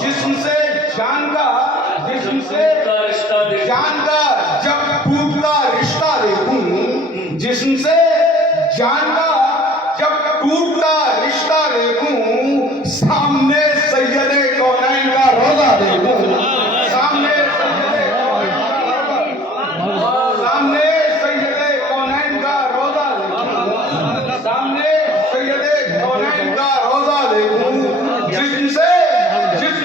जिस्म से जान का जब टूटता रिश्ता देखूं, जिस्म से जान का जब टूटता रिश्ता देखूं, सामने सैयदे कौनैन का रोजा देखूं, सामने सैयदे कौनैन का रोजा देखूं, सामने सैयदे कौनैन का रोजा देखूं, जिस्म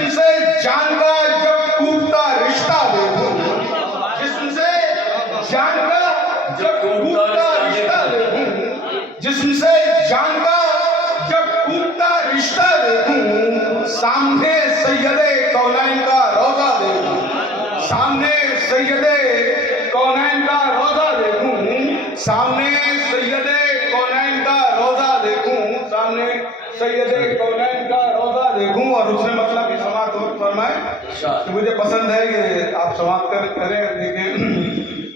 से जान का जब टूटता रिश्ता देखूं, जिस्म से जान का जब टूटता रिश्ता देखूं, जिस्म से जान का जब टूटता रिश्ता देखूं, सामने सैयदे कौनैन का रोजा देखूं, सामने सैयदे कौनैन का रोजा देखूं, सामने सैयदे कौनैन का रोजा देखूं, सामने सैयदे कौनैन का रोजा देखूं। और उसने मतलब कि समाप्त फरमाए कि मुझे पसंद है कि आप समाप्त करें देखें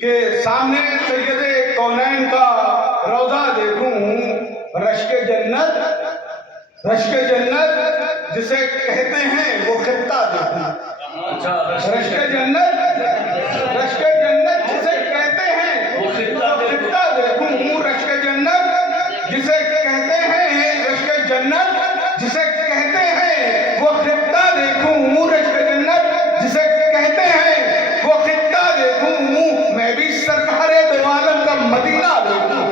कि सामने सैयदे कौनैन का रोजा देखूं, रश्के जन्नत जिसे कहते हैं वो खित्ता देखूं, रश्के जन्नत जिसे कहते हैं वो खित्ता देखूं, रश्के जन्नत जिसे कहते हैं, रश्के जन्नत जिसे कहते हैं वो खित्ता देखूं, रश्के जन्नत जिसे कहते हैं वो खित्ता देखूं। मैं भी सरकारे दो आलम का मदीना देखूं,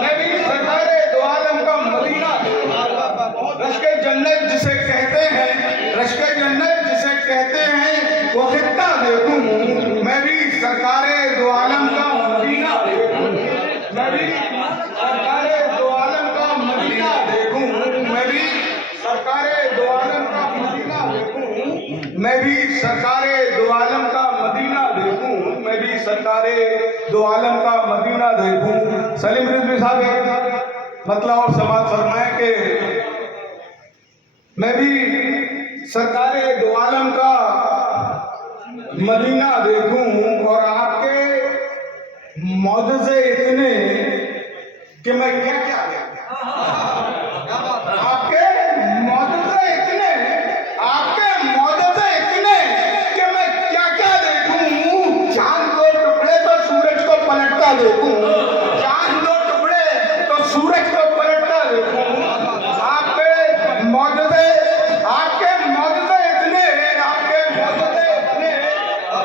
मैं भी सरकारे दो आलम का मदीना देखूं, रश्के जन्नत जिसे कहते हैं, रश्के जन्नत जिसे कहते हैं वो खित्ता देखूं, मैं भी सरकारे दो आलम का मदीना देखूं, मैं भी सरकारे दो आलम का मदीना देखूं, मैं भी सरकारे दो आलम का मदीना देखूं, मैं भी सरकारे दो आलम का मदीना देखूं, मैं भी सरकारे दो आलम का मदीना देखूं। सलीम रिजवी साहब मतलब और समाज फरमाए कि मैं भी सरकारे दो आलम का मदीना देखूं, और आपके मौजज़े इतने कि मैं क्या आपके मौजज़े इतने कि मैं क्या देखूं। चांद दो टुकड़े तो सूरज को पलटता देखूं, चांद दो टुकड़े तो सूरज को पलटता देखूं। आपके मौजज़े इतने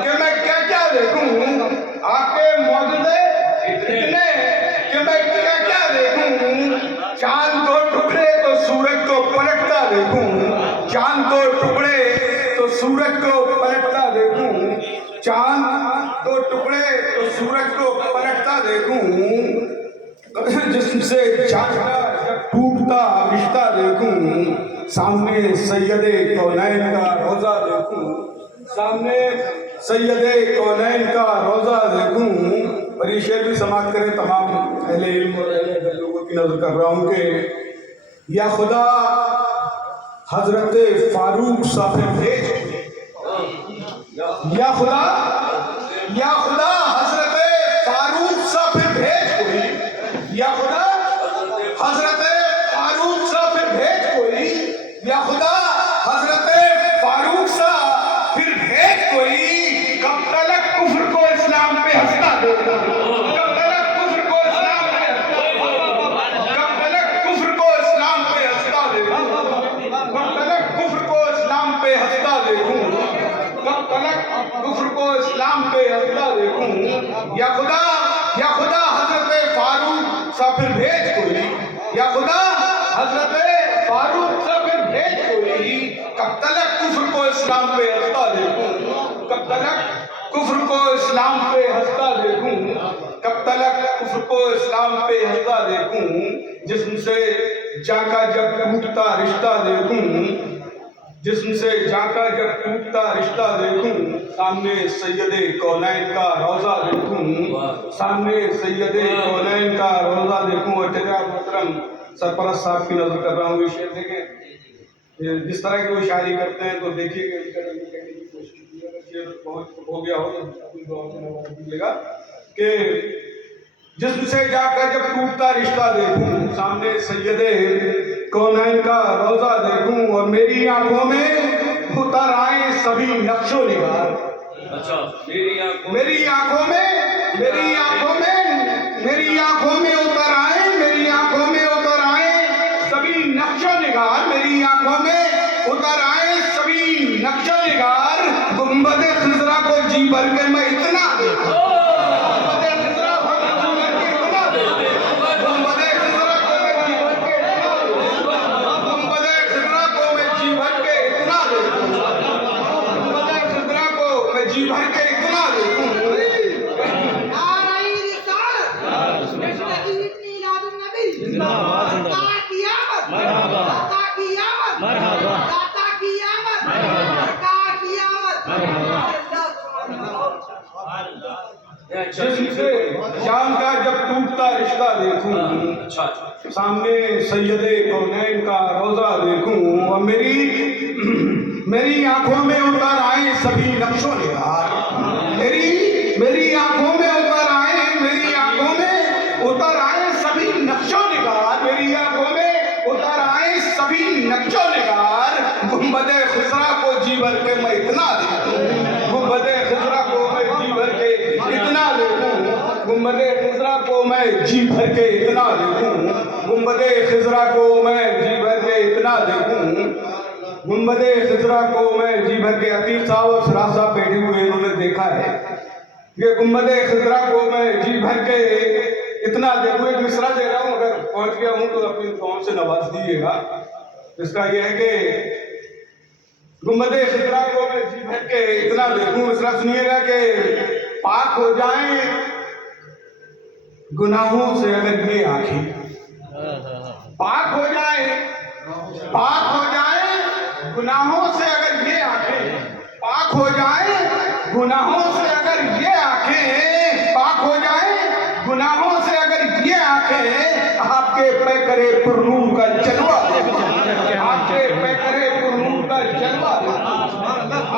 कि मैं क्या देखूं, आपके मौजज़े इतने कि मैं क्या देखूं। चांद दो टुकड़े तो सूरज को पलटता देखूं, चांद दो टुकड़े तो सूरज को पलटता देखूं, चांद दो टुकड़े तो सूरज को पलटता देखूं, जिससे चांद का टूटता रिश्ता देखूं, सामने सैयदे कौनैन का रोजा देखूं, सामने सैयदे कौनैन का रोजा देखूं। और ये शेर भी समाप्त करें तमाम अहले इल्म और अहले लोगों की नजर कर रहा हूं कि या खुदा हजरत फारूक साहब भेज, या खुदा हजरत फारूक साहब भेज कोई, या खुदा हजरत फारूक साहब भेज कोई, या खुदा हजरत फारूक साहब फिर भेज कोई। कब तलक कुफ्र को इस्लाम पे हंसता देखूं, कब तलक कुफ्र को इस्लाम पे हंसता देखूं, कब तलक कुफ्र को इस्लाम पे हंसता देखूं, कब तलक कुफ्र को इस्लाम पे हंसता देखूं। या खुदा हजरत फारूक सा फिर भेज कोई, या खुदा हजरत फारूक सा फिर भेज कोई। कब तलक कुफ्र को इस्लाम पे हंसता देखूं, कब तलक कुफ्र को इस्लाम पे हंसता देखूं, कब तलक कुफ्र को इस्लाम पे हंसता देखूं। जिस्म से जाका जब टूटता रिश्ता देखूं, जिस्म से जाका जब टूटता रिश्ता देखूं, सामने सैयदे कौनैन का रोजा देखूं, सामने सैयदे कौनैन का रोजा देखूं। और जनाब मोहतरम सरपरस्त साहब की नजर कर रहा हूँ, ये शेर देखें जिस तरह की वो शायरी करते हैं तो देखिएगा, कहने की कोशिश कीजिएगा। शेर बहुत हो गया हो तो मिलेगा कि जिस्म से जाकर जब टूटता रिश्ता देखूं, सामने सैयदे कौनैन का रोजा देखूं और मेरी आंखों में उतर आए सभी नक्शो निगार। अच्छा, मेरी आंखों मेरी आंखों में उतर आए, मेरी आंखों में उतर आए सभी नक्शो निगार, मेरी आंखों में उतर आए सभी नक्शो निगार। गुंबद खिजरा को जी भर के मैं इतना देखूं, गुंबद खिजरा को मैं जी भर के इतना देखूं, गुंबद खिजरा को मैं जी भर के इतना देखूं, गुंबद खिजरा को मैं जी भर के इतना देखूं, गुंबद खिजरा को मैं जी भर के इतना देखूं। जिससे शाम का जब टूटता रिश्ता देखूं, अच्छा, सामने सैयदे कौनैन का रोजा देखूं और मेरी आंखों में उतर आए सभी नक्शो निगार, मेरी आंखों में उतर आए, मेरी आंखों में उतर आए सभी नक्शो निगार, मेरी आंखों में उतर आए सभी नक्शो निगार। गुंबद खिजरा को जी भर के मैं इतना देखूं, गुंबद खिजरा को मैं जी भर के इतना देखूं, गुंबद खिजरा को मैं जी भर के इतना देखूं, गुंबद खिजरा को मैं जी भर के इतना देखूं, गुंबद खिजरा को मैं जी भर के। अतीक साहब और सराज साहब बैठे हुए, इन्होंने देखा है ये गुंबद खिजरा को मैं जी भर के इतना देखूं। एक मिसरा दे रहा हूँ, अगर पहुंच गया हूँ तो अपनी दुआओं से नवाज दीजिएगा। इसका यह है कि गुंबद खिजरा को मैं जी भर के इतना देखूं। मिसरा सुनिएगा कि पाक हो जाएं गुनाहों से अगर ये आंखें, पाक हो जाए गुनाहों से अगर ये आंखें, पाक हो जाए गुनाहों से अगर ये आंखें, पाक हो जाए गुनाहों से अगर ये आंखें, आपके पैकरे पुरनूर का जलवा, आपके पैकरे पुरनूर का जलवा,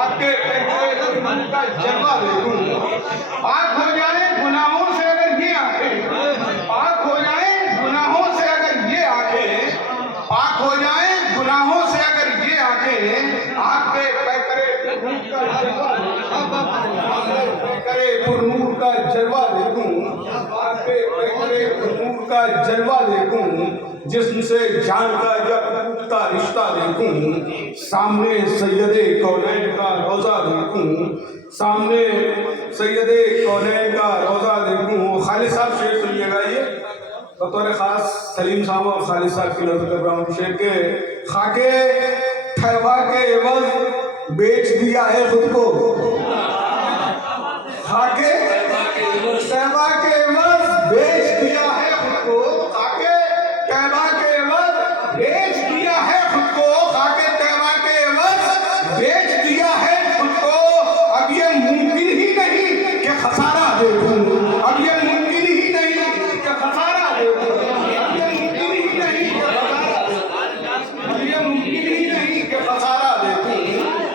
आपके पैकरे पुरनूर का जलवा देखूं। पाक हो जाए गुनाहों से अगर ये आंखें, पाक हो जाए गुनाहों से अगर ये आंखें, पाक हो जाए गुनाहों से अगर ये आंखें, आपके पैकरे पुरनूर का जलवा, पैकरे पुरनूर का जलवा देखूं, आपके पैकरे पुरनूर का जलवा देखूं। जिस्म से जान का जब टूटता रिश्ता देखूं, सामने सैयदे कौनैन का रोजा देखूं, सामने सैयदे कौनैन का रोजा देखूं। खालिद साहब शेर सुनिएगा, ये बतौर खास सलीम साहब और खालिद साहब की नजर कर रहा हूँ। शेर के खाके खैबा के एवज बेच दिया है खुद को, खाके खैबा के एवज बेच दिया है खुद को, खाके खैबा के एवज बेच दिया है खुद को, खाके खैबा के एवज बेच दिया है खुद को। अब ये मुमकिन ही नहीं कि खसारा देखूं, अब ये मुमकिन ही नहीं कि खसारा देखूं, अब ये मुमकिन ही नहीं कि खसारा देखूं,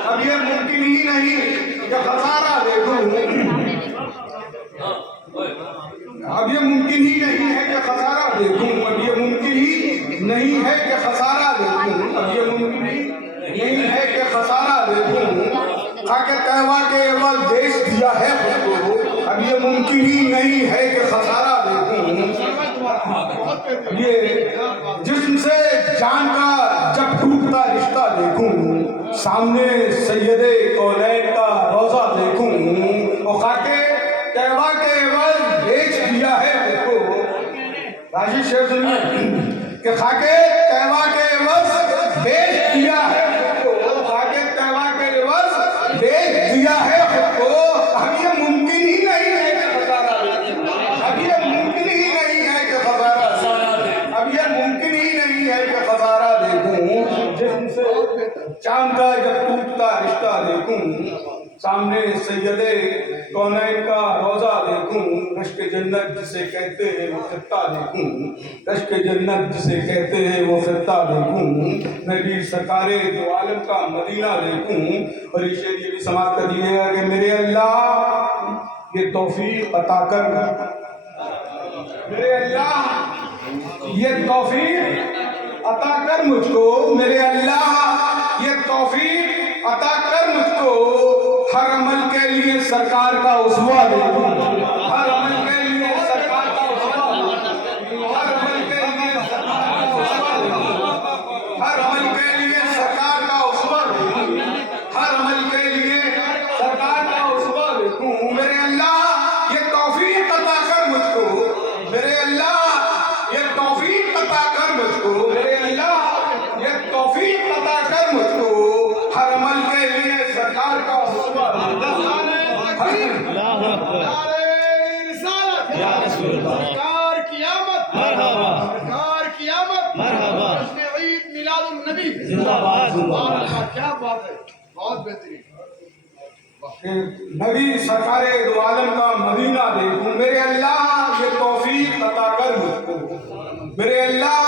अब ये मुमकिन ही नहीं कि खसारा देखूं, अब ये मुमकिन ही नहीं कि खसारा देखूं, अब ये मुमकिन ही नहीं है कि खसारा देखूं, अब ये मुमकिन ही नहीं है कि खसारा देखूं, अब ये मुमकिन ही नहीं है कि खसारा देखूं। खाके तैवा के एवज बेच दिया है खुद को, अब ये मुमकिन ही नहीं है कि खसारा देखूं। ये जिस्म से जान का जब टूटता रिश्ता देखूं, सामने सैयदे कौनैन का रोजा देखूं, और खाके तैवा के एवज बेच दिया है खुद को। राशिद शेर सुनिए कि खाके तैवा के एवज बेच दिया है खुद को, खाके तैवा के एवज बेच दिया है खुद को। अब ये मुमकिन ही नहीं है कि खसारा देखूं, अब ये मुमकिन ही नहीं है कि खसारा देखूं, अब ये मुमकिन ही नहीं है कि खसारा देखूं। जिससे चांद का जब टूटता रिश्ता देखूं, सामने सैयदे कौनैन का रोजा देखूं, रश्क जन्नत जिसे कहते हैं वो खित्ता देखूं, रश्क जन्नत जिसे कहते हैं वो खित्ता देखूं, नबी सरकारे दो आलम का मदीना देखूं। और ये शेर ये भी समाप्त कर दिएगा कि मेरे अल्लाह ये तौफीक अता कर, मेरे अल्लाह ये तौफीक عطا کر مجھ کو میرے اللہ، یہ توفیق عطا کر مجھ کو، ہر عمل کے لیے سرکار کا اسوہ دے دوں، ہر عمل کے لیے سرکار کا اسوہ دے دوں، ہر عمل کے لیے سرکار کا اسوہ دے دوں، ہر عمل کے لیے سرکار کا اسوہ دے دوں، ہر عمل کے لیے سرکار کا اسوہ دے دوں، میرے اللہ یہ توفیق عطا کر مجھ کو، میرے اللہ یہ توفیق عطا کر مجھ کو، میرے اللہ یہ توفیق عطا کر مجھ کو، ہر عمل کے لیے سرکار کا اسوہ دے دوں۔ سرکار کی آمد، سرکار کی آمد، جشن عید میلاد النبی، کیا بات ہے، بہت بہترین۔ نبی سرکار دو عالم کا مدینہ دیکھوں، میرے اللہ یہ توفیق عطا کر مجھ کو، میرے اللہ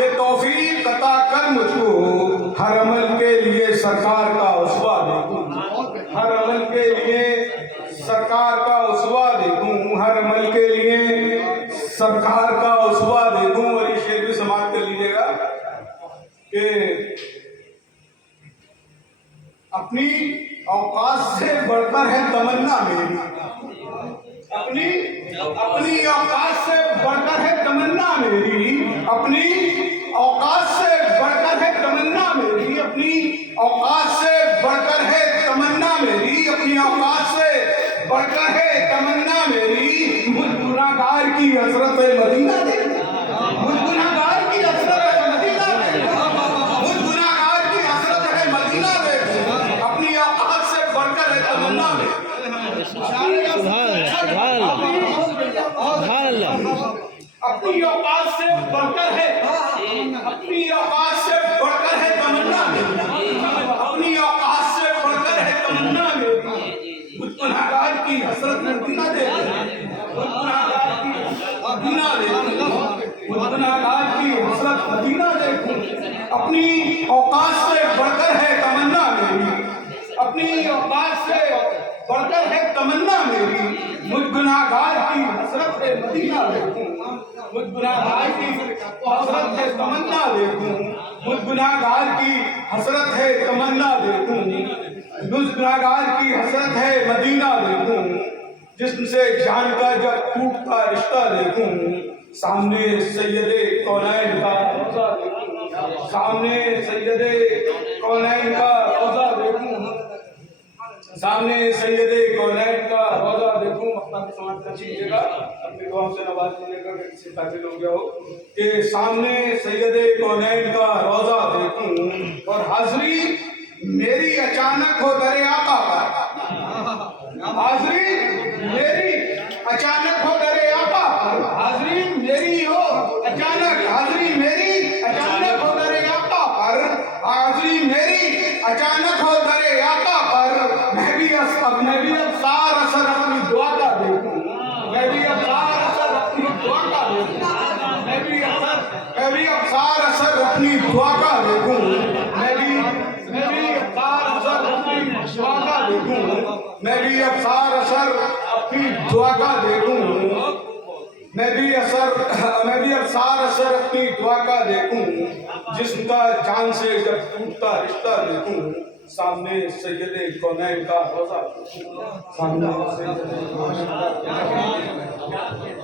یہ توفیق عطا کر مجھ کو، ہر عمل کے لیے سرکار کا اسوہ دیکھوں، ہر عمل کے لیے سرکار کا اسوہ دیکھوں، ہر عمل کے لیے سرکار کا اسوہ دیکھوں۔ اور یہ شعر بھی سماعت کر لیجیے گا کہ اپنی اوقات سے بڑھ کر ہے تمنا میری، اپنی اوقات سے بڑھ کر ہے تمنا میری، اپنی اوقات سے بڑھ کر ہے تمنا میری، اپنی اوقات سے بڑھ کر ہے تمنا میری، اپنی اوقات سے بڑھ کر ہے تمنا میری، مجھ گناہگار کی حسرت مدینہ دے، مجھ گناہگار کی حسرت مدینہ دے، مجھ گناہگار کی حسرت مدینہ دے، اپنی اوقات سے بڑھ کر ہے تمنا میری۔ اپنی اوقات سے بڑھ کر ہے، اپنی اوقات سے بڑھ کر ہے تمنا میری، اپنی اوقات سے بڑھ کر ہے تمنا میری، مجھ گناہگار کی حسرت مدینہ دے، مجھ گناہگار کی مدینہ دے، مجھ گناہگار کی حسرت مدینہ دے، اپنی اوقات سے بڑھ کر ہے تمنا میری، اپنی اوقات سے بڑھ کر ہے تمنا میری، مجھ گناہگار کی حسرت مدینہ دیکھوں، مجھ گناہگار کی حسرت ہے تمنا دیکھوں، مجھ گناہگار کی حسرت ہے تمنا دیکھوں، مجھ گناہگار کی حسرت ہے مدینہ دیکھوں، جسم سے جان کا جب ٹوٹتا رشتہ دیکھوں، سامنے سید کونین کا روضہ دیکھوں، سامنے سید کونین کا روضہ دیکھوں، سامنے سید کونین کا روضہ دیکھوں۔ اپنا بھی سماعت کر لیجیے گا، اپنے دعاؤں سے نواز دینے کا کسی قابل ہو گیا ہو کہ سامنے سید کونین کا روضہ دیکھوں، اور حاضری میری اچانک ہو در آقا پر، حاضری میری اچانک ہو در آقا پر، حاضری میری ہو اچانک، حاضری میری اچانک ہو در آقا پر، حاضری میری اچانک ہو در آقا پر، میں بھی اب سار اثر اپنی دعا کا دیکھوں، میں بھی اب سار اثر اپنی دعا کا دیکھوں، میں بھی اب سار اثر اپنی دعا کا دیکھوں، میں بھی اب سار اثر اپنی دعا کا دیکھوں، میں بھی اب سار اثر اپنی دعا کا دیکھوں، میں بھی اب سار اثر اپنی دعا کا دیکھوں، جسم کا جان سے جب ٹوٹتا رشتہ دیکھوں، سامنے سید کونین کا روضہ، سامنے سید کونین کا روضہ۔